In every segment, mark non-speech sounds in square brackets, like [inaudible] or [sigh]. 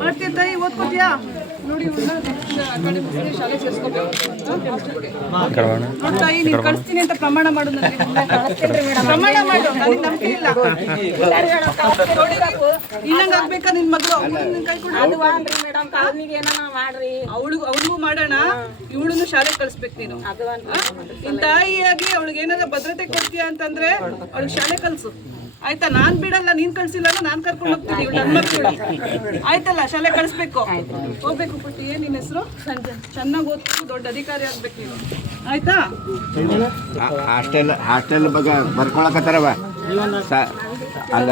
ಮಾಡ್ತೀಯ ತಾಯಿ? ಓದ್ಕೋತೀಯಾ? ನೋಡಿ ಶಾಲೆ ಸೇರಿಸ್ಕೋಬೇಕು ನೋಡಿ ತಾಯಿ ನೀನು ಕಳಿಸ್ತೀನಿ ಅಂತ ಪ್ರಮಾಣ ಮಾಡು ನನಗೆ ಪ್ರಮಾಣ ಮಾಡು ನನಗೆ ನಂಬಿಕೆ ಇಲ್ಲ. ಇನ್ನಂಗ ಆಗ್ಬೇಕಾ ನಿನ್ ಮಗಳು? ಕೈ ಕೊಡು. ಮಾಡ್ರಿ. ಅವಳು ಅವಳಿಗೂ ಮಾಡೋಣ. ಇವಳನ್ನು ಶಾಲೆಗೆ ಕಳಿಸ್ಬೇಕು ನೀನು? ನಿನ್ ತಾಯಿಯಾಗಿ ಅವಳಿಗೆ ಏನಾರ ಭದ್ರತೆ ಕೊಡ್ತೀಯ ಅಂತಂದ್ರೆ ಅವಳಿಗೆ ಶಾಲೆ ಕಳ್ಸು ಆಯ್ತಾ? ನಾನ್ ಬಿಡಲ್ಲ ನೀನ್ ಕಳ್ಸಿಲ್ಲ ಅಂದ್ರೆ ನಾನ್ ಕರ್ಕೊಂಡು ಹೋಗ್ತೀನಿ. ನನ್ನ ಮಕ್ಕಳು ಆಯ್ತಲ್ಲ? ಶಾಲೆ ಕಳಿಸ್ಬೇಕು. ಹೋಗ್ಬೇಕು ಪುಟ್ಟಿ. ಏನ್ ನಿನ್ ಹೆಸರು? ಸಂಜೆ ಚೆನ್ನಾಗಿ ಓದ್ಬೇಕು ದೊಡ್ಡ ಅಧಿಕಾರಿ ಆಗ್ಬೇಕು ನೀನು. ಆಯ್ತಾ? ಹಾಸ್ಟೆಲ್ ಹಾಸ್ಟೆಲ್ ಬಗ್ಗೆ ಬರ್ಕೊಳಕತ್ತಾರವ ಅಲ್ಲ?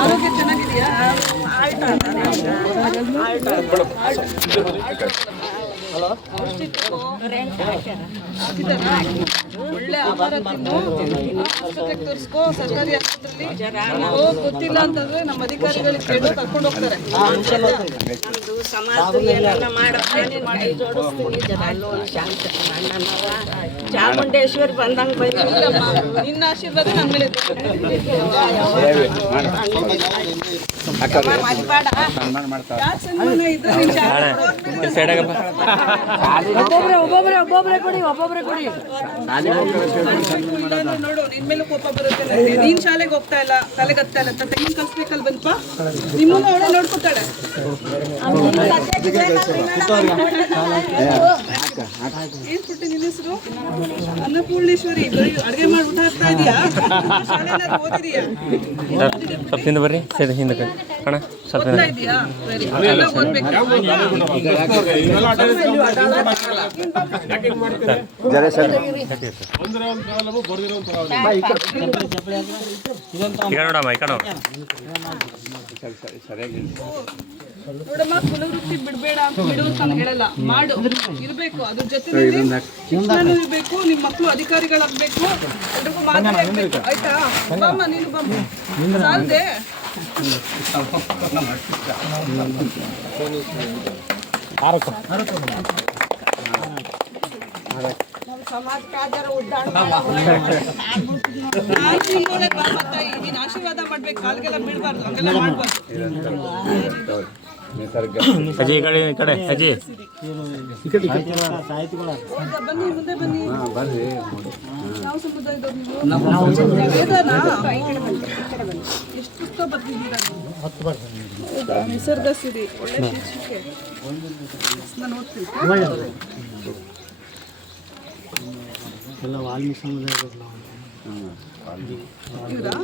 ಆರೋಗ್ಯ ಚೆನ್ನಾಗಿದೆಯಾ ಹಾಕಿದ್ದಾರಾ? ಒಳ್ಳೆ ಆಹಾರ ತಿನ್ನು ಆಸ್ಪತ್ರೆಗೆ ತೋರಿಸ್ಕೋ ಸರ್ಕಾರಿ ಆಸ್ಪತ್ರೆಯಲ್ಲಿ ಓ ಗೊತ್ತಿಲ್ಲ ಅಂತಂದ್ರೆ ನಮ್ಮ ಅಧಿಕಾರಿಗಳಿಗೆ ಕೇಳು ಕರ್ಕೊಂಡು ಹೋಗ್ತಾರೆ. ನಮ್ದು ಸಮಾಜ ಏನಾನ ಮಾಡಪ್ಪ ಕೈ ಜೋಡಿಸ್ತೀನಿ. ಜರ ಲೋನ್ ಶಾಂತ ಅಣ್ಣನವ ಚಾಮುಂಡೇಶ್ವರಿ ಬಂದಂಗ ನಿನ್ನ ಆಶೀರ್ವಾದ ನಮ್ಮ ಮೇಲೆ ಮಾಡ್ತಾರೆ ಯಾಕೆ ಒಬ್ಬೊಬ್ರೆ ಒಬ್ಬೊಬ್ರೆ ಕೊಡಿ ಒಬ್ಬೊಬ್ರೆ ಕೊಡಿ. ನೋಡು ನಿನ್ ಮೇಲೆ ಕೋಪ ಬರುತ್ತೆ. ನೀನ್ ಶಾಲೆಗೆ ಹೋಗ್ತಾ ಇಲ್ಲ ತಲೆಗೆ ಹತ್ತಾ ಇಲ್ಲ ಅಂತ ಕಲ್ಸ್ಬೇಕಲ್ ಕಲ್ಸ್ಬೇಕಲ್ಲ ಬಂದ್ಪ ನಿಮ್ಮನ್ನ ಅವಳೇ ನೋಡ್ಕೊತಾಳೆ. ಏನ್ ಪುಟ್ಟಿ ನಿನ್ನ ಹೆಸರು? ಅನ್ನಪೂರ್ಣೇಶ್ವರಿ. ಬರೀ ಅಡ್ಗೆ ಮಾಡಿ ಊಟ ಹಾಕ್ತಾ ಇದೀಯಾ? ಶಾಲೆನಾದ್ರು ಓದಿದೀಯಾ? ಸ್ವಲ್ಪ ಹಿಂದೆ ಬರ್ರಿ ಸರಿ ಹಿಂದಕ್ಕೆ ಅಣ್ಣ ಸ್ವಲ್ಪ ಈಗ ಇದೀಯಾ ವೆರಿ ಎಲ್ಲ ಓದ್ಬೇಕು ಜರ ಸರ್. ಈಗ ನೋಡಮ್ಮ ಈ ಕಡೆ ನೋಡು. ಸರಿಯಾಗಿ ನೋಡಮ್ಮ ಬಿಡಬೇಡ ಅಂತ ಬಿಡು ಅಂತ ನಾನು ಹೇಳಲ್ಲ. ಮಾಡು. ಇರಬೇಕು ಅದ್ರ ಜೊತೆ ಶಿಕ್ಷಣನೂ ನಿಮ್ಮ ನಿಮ್ ಮಕ್ಕಳು ಅಧಿಕಾರಿಗಳಾಗ್ಬೇಕು. ಎಲ್ರಿಗೂ ಮಾದರಿ ಆಗ್ಬೇಕು ಆಯ್ತಾ? ಬಾಮ್ಮ ನೀನು ಬಾಮ್ಮ. ಸಾಲ್ದೆ? ನೀನ್ ಆಶೀರ್ವಾದ ಮಾಡ್ಬೇಕು. ಕಾಲ್ಗೆಲ್ಲ ಬಿಡಬಾರ್ದು ಹಂಗೆಲ್ಲ ಮಾಡ್ಬಾರ್ದು. ನಿಸರ್ಗ. [coughs] ಕಡೆ ಈ ಕಡೆ ಬರ್ರಿ? ನಿಸರ್ಗ ಸಿರಿ. ಒಳ್ಳೆ ಶೀರ್ಷಿಕೆ. ನಾನು ಓದ್ತೀನಿ. ಎಲ್ಲ ವಾಲ್ಮೀಕಿ ಸಮುದಾಯದವ್ರು ನಾವು. ಇವ್ರಾ? ನಾವು.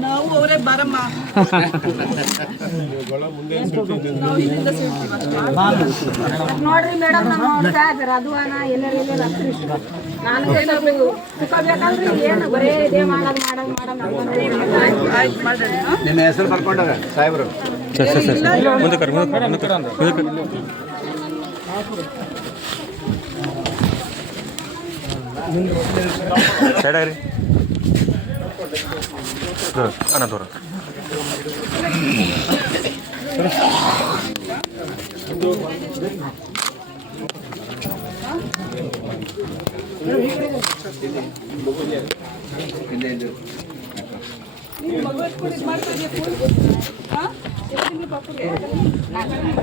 ನಾವು ಅವರೇ ಬರಮ್ಮ. ನೋಡ್ರಿ ಮೇಡಮ್ ನಮ್ಮ ಹುಡ್ಗ ಅದು ಅನ ಬೇಕಂದ್ರೆ ಏನು ಬರೇ ಇದೇ ಮಾಡೋದು ಮಾಡೋದು ಮಾಡೋದು? ನಿಮ್ಮ ಹೆಸರು ಬರ್ಕೊಂಡಾಗ ಸಾಹೇಬ್ರು. ಸರಿ ಸರಿ ಸರಿ ಮುಂದೆ ಕರ್ ಮುಂದೆ ಕರ್ ಮುಂದೆ ಕರ್ ಮುಂದೆ ಕರ್ ಸೈಡ್ ಆಗ್ರಿ ದೂರ ಅಣ್ಣ ದೂರ ನೀವು ಮಗು ಎತ್ಕೊಂಡು ಇದು ಮಾಡ್ತಾ ಇದೀಯ ಫೋನ್? ಹಾ? ಎಷ್ಟು ತಿಂಗ್ಳು ಪಾಪುಗೆ?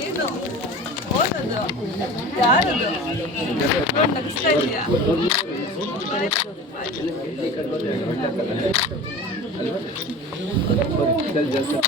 ಏನು? ಓದೋದು? ಯಾರದು? ನೋಡ್ ನಗಿಸ್ತಾ